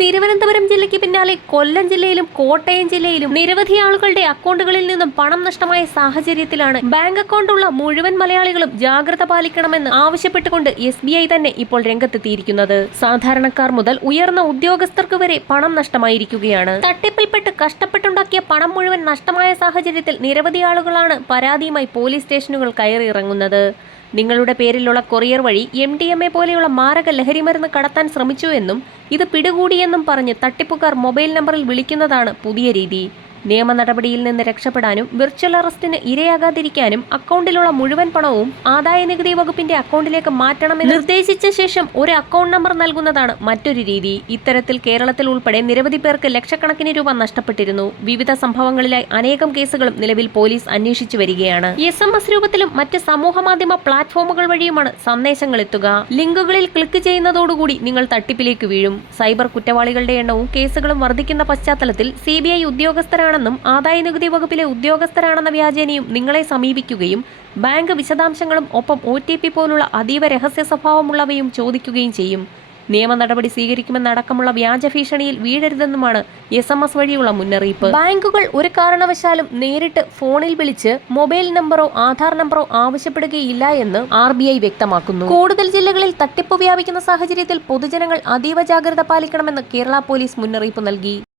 തിരുവനന്തപുരം ജില്ലയ്ക്ക് പിന്നാലെ കൊല്ലം ജില്ലയിലും കോട്ടയം ജില്ലയിലും നിരവധി ആളുകളുടെ അക്കൗണ്ടുകളിൽ നിന്നും പണം നഷ്ടമായ സാഹചര്യത്തിലാണ് ബാങ്ക് അക്കൗണ്ടുള്ള മുഴുവൻ മലയാളികളും ജാഗ്രത പാലിക്കണമെന്ന് ആവശ്യപ്പെട്ടുകൊണ്ട് SBI തന്നെ ഇപ്പോൾ രംഗത്തെത്തിയിരിക്കുന്നത്. സാധാരണക്കാർ മുതൽ ഉയർന്ന ഉദ്യോഗസ്ഥർക്ക് വരെ പണം നഷ്ടമായിരിക്കുകയാണ്. തട്ടിപ്പിൽപ്പെട്ട് കഷ്ടപ്പെട്ടുണ്ടാക്കിയ പണം മുഴുവൻ നഷ്ടമായ സാഹചര്യത്തിൽ നിരവധി ആളുകളാണ് പരാതിയുമായി പോലീസ് സ്റ്റേഷനുകൾ കയറിയിറങ്ങുന്നത്. നിങ്ങളുടെ പേരിലുള്ള കൊറിയർ വഴി MDMA പോലെയുള്ള മാരക ലഹരിമരുന്ന് കടത്താൻ ശ്രമിച്ചുവെന്നും ഇത് പിടികൂടിയെന്നും പറഞ്ഞ് തട്ടിപ്പുകാർ മൊബൈൽ നമ്പറിൽ വിളിക്കുന്നതാണ് പുതിയ രീതി. നിയമ നടപടിയിൽ നിന്ന് രക്ഷപ്പെടാനും വിർച്വൽ അറസ്റ്റിന് ഇരയാകാതിരിക്കാനും അക്കൗണ്ടിലുള്ള മുഴുവൻ പണവും ആദായനികുതി വകുപ്പിന്റെ അക്കൗണ്ടിലേക്ക് മാറ്റണമെന്ന് നിർദ്ദേശിച്ച ശേഷം ഒരു അക്കൗണ്ട് നമ്പർ നൽകുന്നതാണ് മറ്റൊരു രീതി. ഇത്തരത്തിൽ കേരളത്തിൽ ഉൾപ്പെടെ നിരവധി പേർക്ക് ലക്ഷക്കണക്കിന് രൂപ നഷ്ടപ്പെട്ടിരുന്നു. വിവിധ സംഭവങ്ങളിലായി അനേകം കേസുകളും നിലവിൽ പോലീസ് അന്വേഷിച്ചു വരികയാണ്. SMS രൂപത്തിലും മറ്റ് സമൂഹമാധ്യമ പ്ലാറ്റ്ഫോമുകൾ വഴിയുമാണ് സന്ദേശങ്ങൾ എത്തുക. ലിങ്കുകളിൽ ക്ലിക്ക് ചെയ്യുന്നതോടുകൂടി നിങ്ങൾ തട്ടിപ്പിലേക്ക് വീഴും. സൈബർ കുറ്റവാളികളുടെ എണ്ണവും കേസുകളും വർദ്ധിക്കുന്ന പശ്ചാത്തലത്തിൽ CBI ഉദ്യോഗസ്ഥരാണ് ആദായനികുതി വകുപ്പിലെ ഉദ്യോഗസ്ഥരാണെന്ന വ്യാജേനയും നിങ്ങളെ സമീപിക്കുകയും ബാങ്ക് വിശദാംശങ്ങളും ഒപ്പം OTP പോലുള്ള അതീവ രഹസ്യ സ്വഭാവമുള്ളവയും ചോദിക്കുകയും ചെയ്യും. നിയമ നടപടി സ്വീകരിക്കുമെന്നടക്കമുള്ള വ്യാജ ഭീഷണിയിൽ വീഴരുതെന്നുമാണ് SMS വഴിയുള്ള മുന്നറിയിപ്പ്. ബാങ്കുകൾ ഒരു കാരണവശാലും നേരിട്ട് ഫോണിൽ വിളിച്ച് മൊബൈൽ നമ്പറോ ആധാർ നമ്പറോ ആവശ്യപ്പെടുകയില്ല എന്ന് RBI വ്യക്തമാക്കുന്നു. കൂടുതൽ ജില്ലകളിൽ തട്ടിപ്പ് വ്യാപിക്കുന്ന സാഹചര്യത്തിൽ പൊതുജനങ്ങൾ അതീവ ജാഗ്രത പാലിക്കണമെന്ന് കേരള പോലീസ് മുന്നറിയിപ്പ് നൽകി.